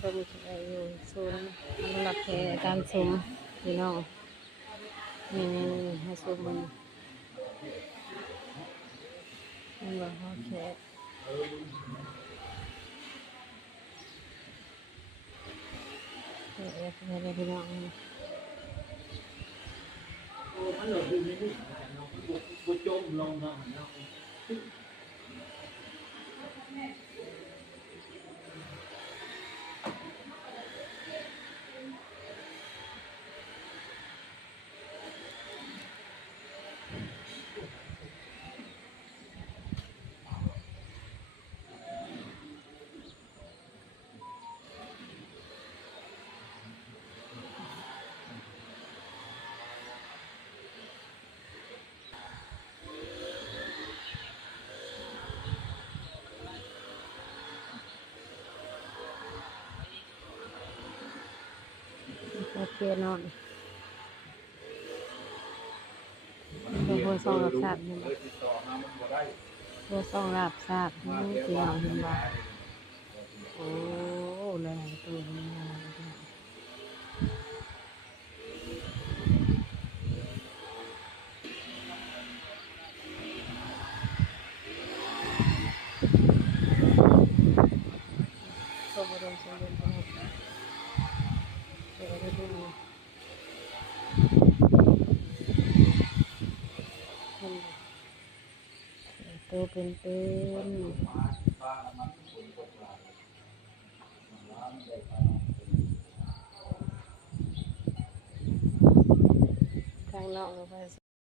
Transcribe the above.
ก็มีอยู่ศูนย์อนุรักษ์แพการชมพี่น้องนี่ให้ชมมันบอกโอเคเป็นพี่น้องมันหลบอยู่ในนี่บุจมลงเนาะโอเคนอนเป็นบัวซองรับทราบเห็นไหมบัวซองรับทราบนี่พี่น้องเห็นไหมโอ้เลยตัวนี้โซบดมโซเย็นไปหมดเดี๋ยวเราดูตัวเป็นข้างนอกเราไป